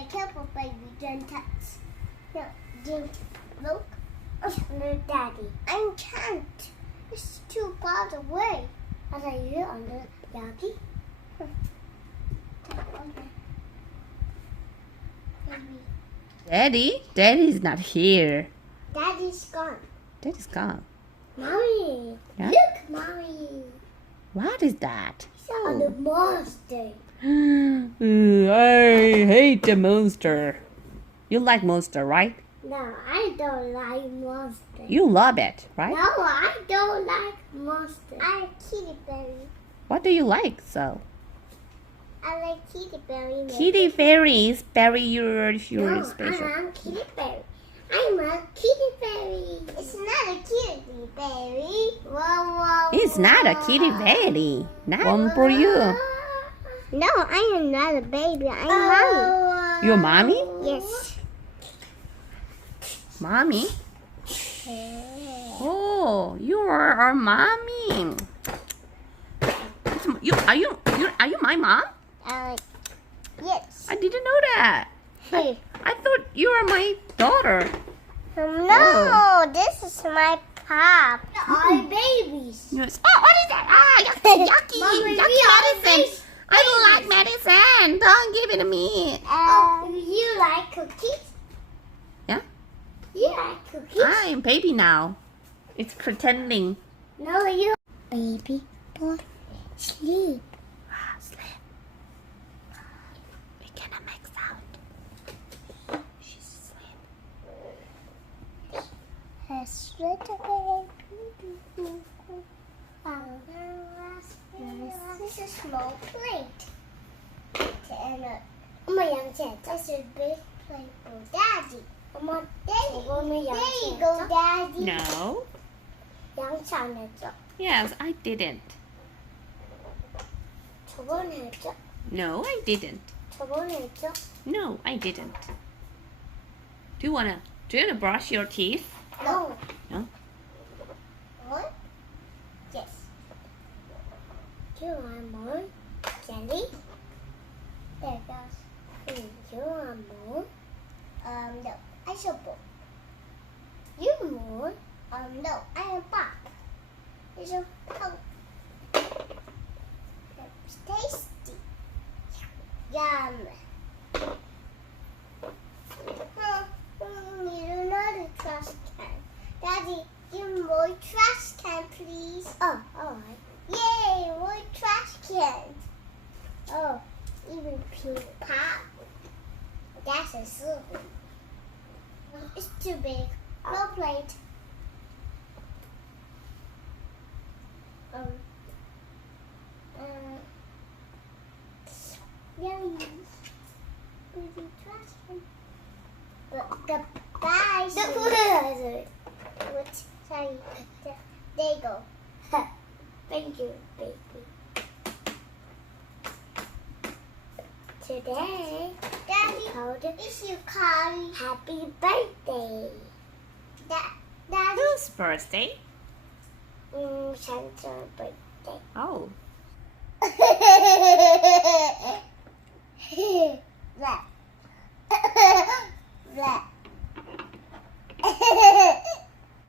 Okay, careful, baby. Don't touch. No, don't look. No, Daddy. I can't. It's too far away. Are you on the yagi? Daddy? Daddy's not here. Daddy's gone. Daddy's gone. Mommy. Yeah? Look, Mommy. What is that? It's on the monster. I hate the monster. You like monster, right? No, I don't like monster. You love it, right? No, I don't like monster. I like Kitty Berry. What do you like, so? I like Kitty Berry. Kitty fairies, berry you're No, special. I'm Kitty Berry. I'm a Kitty Berry. It's not a Kitty Berry. Whoa, whoa, It's not a kitty fairy. Not one for you. No, I am not a baby. I'm mommy. Your mommy? Yes. Mommy? Oh, you are our mommy. Are you my mom? Yes. I didn't know that. Hey. I thought you were my daughter. No, this is my pop. Our babies. Yes. Oh, what is that? Ah, yucky, yucky, Mommy, yucky we are medicine. babies. I don't like medicine. Don't give it to me. You like cookies? Yeah? You like cookies? I'm baby now. It's pretending. No, you. Baby boy, sleep. Sleep. We cannot make sound. She's asleep. This is a small plate. And this is a big plate for Daddy. There you go, Daddy. No. 양치안했죠? Yes, I didn't. 저번에 했죠? No, I didn't. 저번에 했죠? No, I didn't. Do you wanna brush your teeth? No. No? What? Yes. Do you want more jelly? There goes. Do you want more? No. I should put. You more? No. I am pop. It's a pop. It's tasty. Yum. You know the trash can. Daddy, give me more trash can, please. Oh, alright. Yay, more trash cans. Oh, even pink pop. That's a silver. It's too big. No plate. Yummy. Baby trash can. But the guys. Sorry. There you go. Thank you, baby. Today, Daddy, it's your car. Happy birthday. Daddy. Whose birthday? Santa's birthday. Oh. Black. Black.